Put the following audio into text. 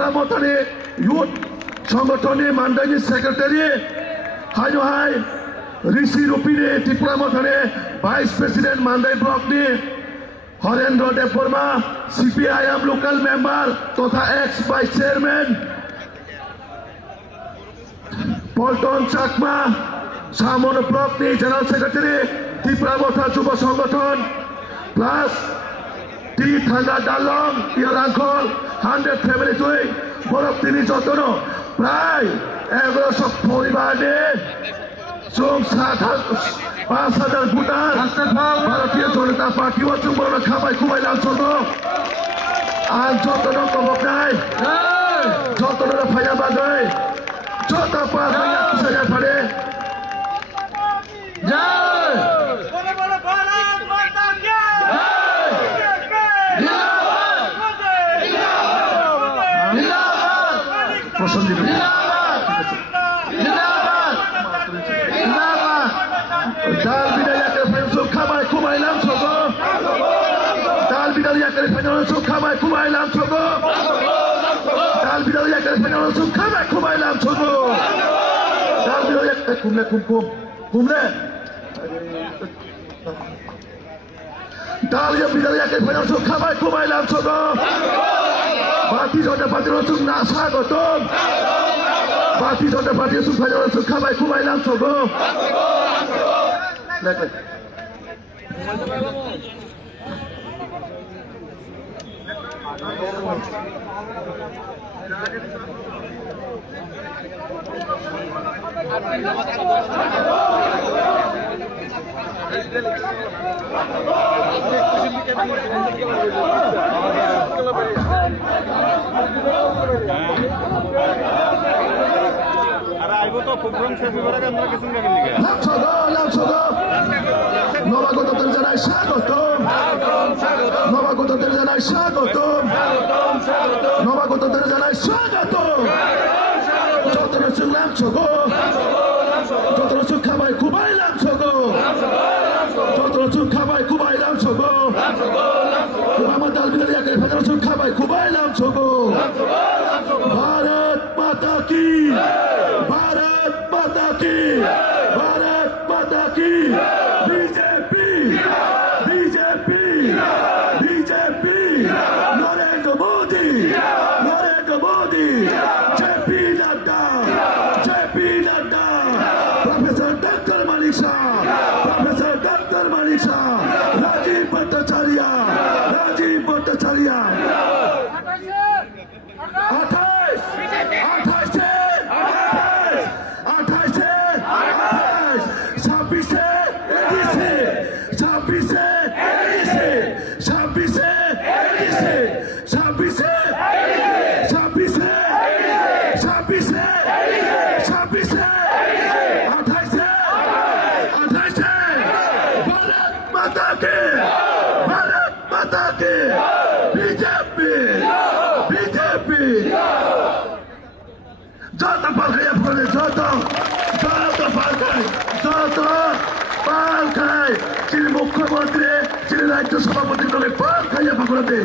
Tripura মথানি youth সংগঠনनि मानदायनि secretary हाय ऋषि रुपिनि Tripura मथानि vice president मानदाय ब्लकनि Harendra देव Verma CPIM local member तथा x vice chairman पल्टन चाकमा सामन ब्लकनि general secretary Tripura मथा युव संगठन plus T थांगा दालम यारांखल 100 family तुई बरफ तिनि जतन प्राय 1100 परिवारनि जों 5,000 भुटान भारतीय जनता पार्टी जों बर खाबाय खुबाय लांसनो आं जतन कबकनाय जतन फाया बागै जत पास फैया फाड़े जय बोलो बोलो भारत माता की दाल बिदाया के फाइनल खाबाय खुबाय लांसगो दाल बिदाया के फाइनल खाबाय खुबाय लांसगो दाल बिदाया के फाइनल खाबाय खुबाय लांसगो दाल बिदाया के कुमले दाल बिदाया के फाइनल खाबाय खुबाय लांसगो भारतीय जनता पार्टी ना स्वागतम भारतीय जनता पार्टी फाइनल खाबाय खुबाय लांसगो तो प्रोग्राम से भी बड़ा अंदर किस्म का मिलेगा लांसगो नवागतদের জানাই স্বাগতম নবাগতদের জানাই স্বাগতম নবাগতদের জানাই স্বাগতম যতরসু লাংসগো যতরসু খাবাই খুবাই লাংসগো যতরসু খাবাই খুবাই লাংসগো আমার দাল বিদাল একে ফেদারসু খাবাই খুবাই লাংসগো भारत माता की भारत माता की भारत माता की BJP BJP BJP Narendra Modi JP Nadda professor doctor Manisha Rajiv Bhattacharya মুখ্যমন্ত্রী যিনি রাজ্য সভাপতি দলে পাল খাইয়া পাকুড়াতে